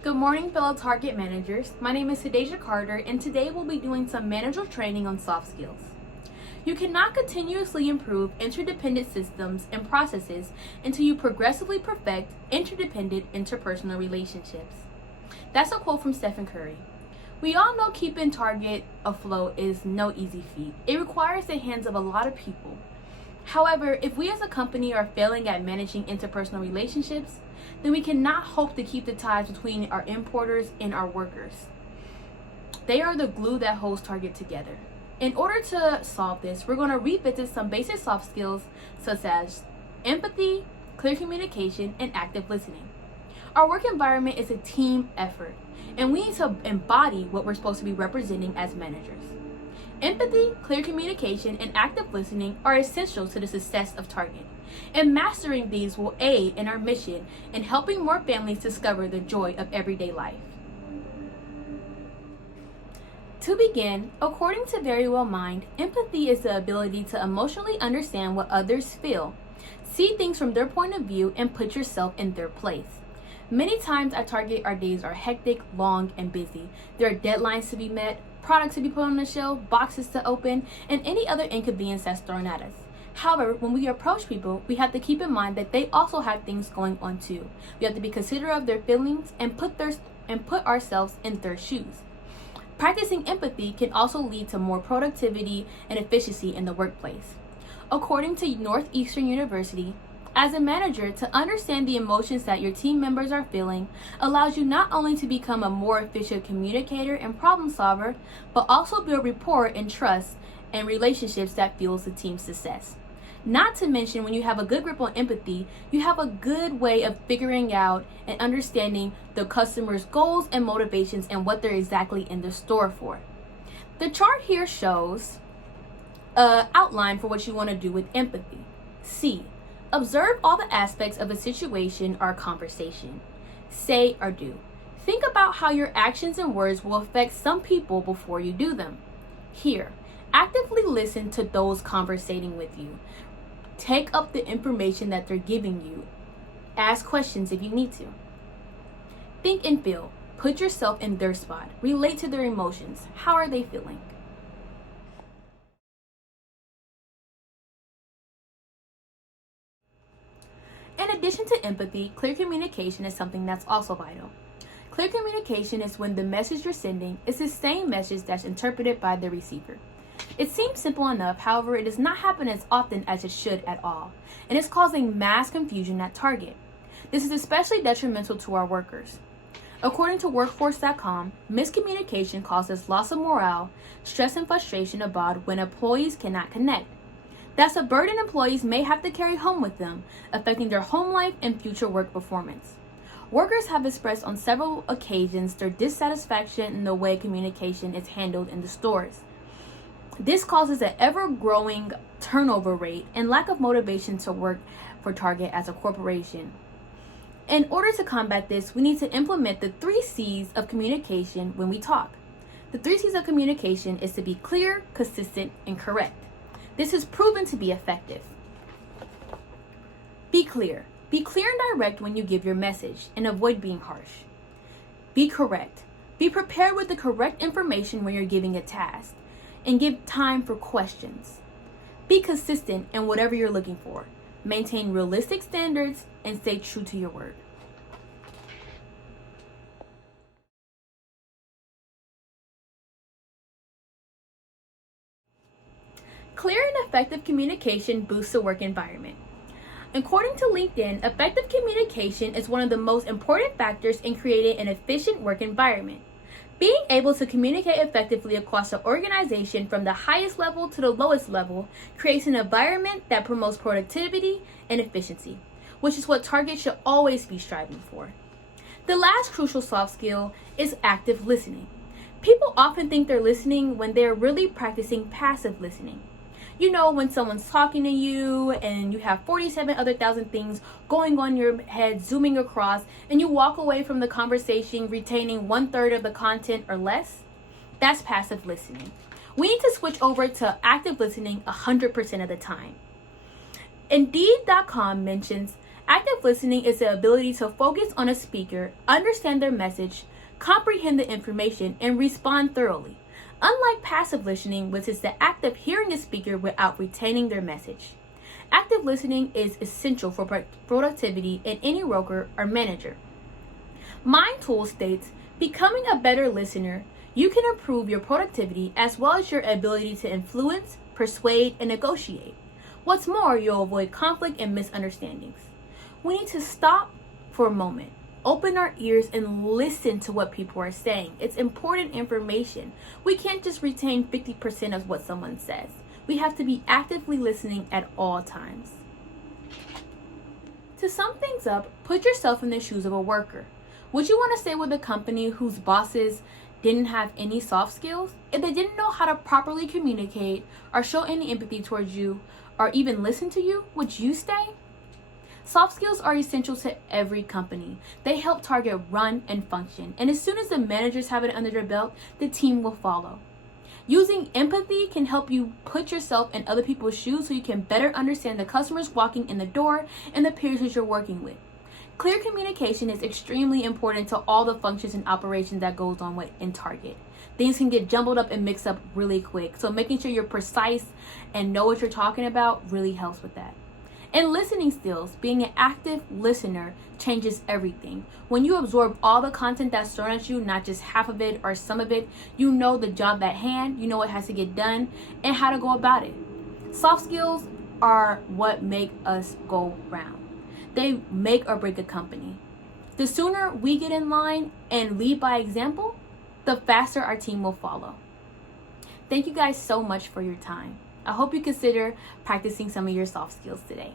Good morning, fellow Target managers. My name is Sadeja Carter, and today we'll be doing some manager training on soft skills. You cannot continuously improve interdependent systems and processes until you progressively perfect interdependent interpersonal relationships. That's a quote from Stephen Curry. We all know keeping Target afloat is no easy feat. It requires the hands of a lot of people. However, if we as a company are failing at managing interpersonal relationships, then we cannot hope to keep the ties between our importers and our workers. They are the glue that holds Target together. In order to solve this, we're going to revisit some basic soft skills such as empathy, clear communication, and active listening. Our work environment is a team effort, and we need to embody what we're supposed to be representing as managers. Empathy, clear communication, and active listening are essential to the success of Target, and mastering these will aid in our mission in helping more families discover the joy of everyday life. To begin, according to Very Well Mind, empathy is the ability to emotionally understand what others feel, see things from their point of view, and put yourself in their place. Many times at Target, our days are hectic, long, and busy. There are deadlines to be met, products to be put on the shelf, boxes to open, and any other inconvenience that's thrown at us. However, when we approach people, we have to keep in mind that they also have things going on too. We have to be considerate of their feelings and put ourselves in their shoes. Practicing empathy can also lead to more productivity and efficiency in the workplace. According to Northeastern University, as a manager, to understand the emotions that your team members are feeling allows you not only to become a more efficient communicator and problem solver, but also build rapport and trust and relationships that fuels the team's success. Not to mention, when you have a good grip on empathy, you have a good way of figuring out and understanding the customer's goals and motivations and what they're exactly in the store for. The chart here shows an outline for what you want to do with empathy. C. Observe all the aspects of a situation or a conversation. Say or do. Think about how your actions and words will affect some people before you do them. Here, actively listen to those conversating with you. Take up the information that they're giving you. Ask questions if you need to. Think and feel. Put yourself in their spot. Relate to their emotions. How are they feeling? In addition to empathy, clear communication is something that's also vital. Clear communication is when the message you're sending is the same message that's interpreted by the receiver. It seems simple enough, however, it does not happen as often as it should at all, and it's causing mass confusion at Target. This is especially detrimental to our workers. According to workforce.com, miscommunication causes loss of morale, stress, and frustration about when employees cannot connect. That's a burden employees may have to carry home with them, affecting their home life and future work performance. Workers have expressed on several occasions their dissatisfaction in the way communication is handled in the stores. This causes an ever-growing turnover rate and lack of motivation to work for Target as a corporation. In order to combat this, we need to implement the 3 C's of communication when we talk. The 3 C's of communication is to be clear, consistent, and correct. This is proven to be effective. Be clear. Be clear and direct when you give your message and avoid being harsh. Be correct. Be prepared with the correct information when you're giving a task and give time for questions. Be consistent in whatever you're looking for. Maintain realistic standards and stay true to your word. Clear and effective communication boosts the work environment. According to LinkedIn, effective communication is one of the most important factors in creating an efficient work environment. Being able to communicate effectively across the organization from the highest level to the lowest level creates an environment that promotes productivity and efficiency, which is what Target should always be striving for. The last crucial soft skill is active listening. People often think they're listening when they're really practicing passive listening. You know, when someone's talking to you and you have 47,000 things going on in your head, zooming across, and you walk away from the conversation retaining 1/3 of the content or less? That's passive listening. We need to switch over to active listening 100% of the time. Indeed.com mentions Active listening is the ability to focus on a speaker, understand their message, comprehend the information, and respond thoroughly. Unlike passive listening, which is the act of hearing the speaker without retaining their message. Active listening is essential for productivity in any worker or manager. Mind Tool states, becoming a better listener, you can improve your productivity as well as your ability to influence, persuade, and negotiate. What's more, you'll avoid conflict and misunderstandings. We need to stop for a moment, open our ears, and listen to what people are saying. It's important information. We can't just retain 50% of what someone says. We have to be actively listening at all times. To sum things up, put yourself in the shoes of a worker. Would you want to stay with a company whose bosses didn't have any soft skills? If they didn't know how to properly communicate or show any empathy towards you or even listen to you, would you stay? Soft skills are essential to every company. They help target run and function. And as soon as the managers have it under their belt, the team will follow. Using empathy can help you put yourself in other people's shoes so you can better understand the customers walking in the door and the peers that you're working with. Clear communication is extremely important to all the functions and operations that goes on in Target. Things can get jumbled up and mixed up really quick. So making sure you're precise and know what you're talking about really helps with that. And listening skills, being an active listener changes everything. When you absorb all the content that's thrown at you, not just half of it or some of it, you know the job at hand, you know what has to get done, and how to go about it. Soft skills are what make us go round. They make or break a company. The sooner we get in line and lead by example, the faster our team will follow. Thank you guys so much for your time. I hope you consider practicing some of your soft skills today.